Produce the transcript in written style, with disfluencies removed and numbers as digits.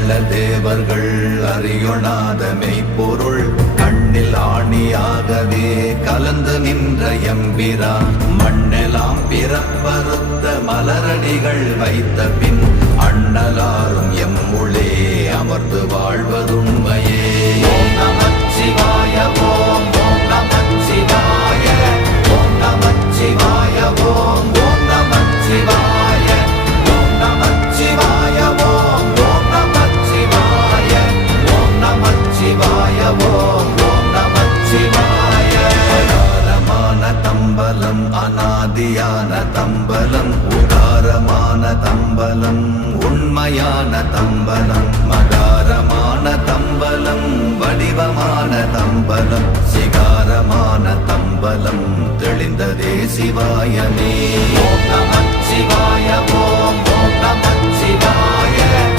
வள்ளல் தேவர்கள் அறியொணாத மெய்ப்பொருள் கண்ணில் ஆணியாகவே கலந்து நின்ற எம்பிரா மண்ணெலாம் பிறப்பறுத்த மலரடிகள் வைத்த பின் அண்ணலாரும் எம்முளே அமர்ந்து வாழ்வதுண்மையே. ஓம் நமச்சிவாய ஓம் ஓம் நமச்சிவாய ஓம் நமச்சிவாய ஓம் ஓம் நமச்சிவாய ஓம் நமச்சிவாய ஓம் ஓம் நமச்சிவாய ஓம் நமச்சிவாய ஓம் ஓம் நமச்சிவாய. அகாரமான தம்பலம் அநாதியான தம்பலம் உகாரமான தம்பலம் உண்மையான தம்பலம் மகாரமான தம்பலம் வடிவமான தம்பலம் சிகாரமான தம்பலம் தெளிந்ததே சிவாயமே. ஓம் நமச்சிவாய ஓம் ஓம் நம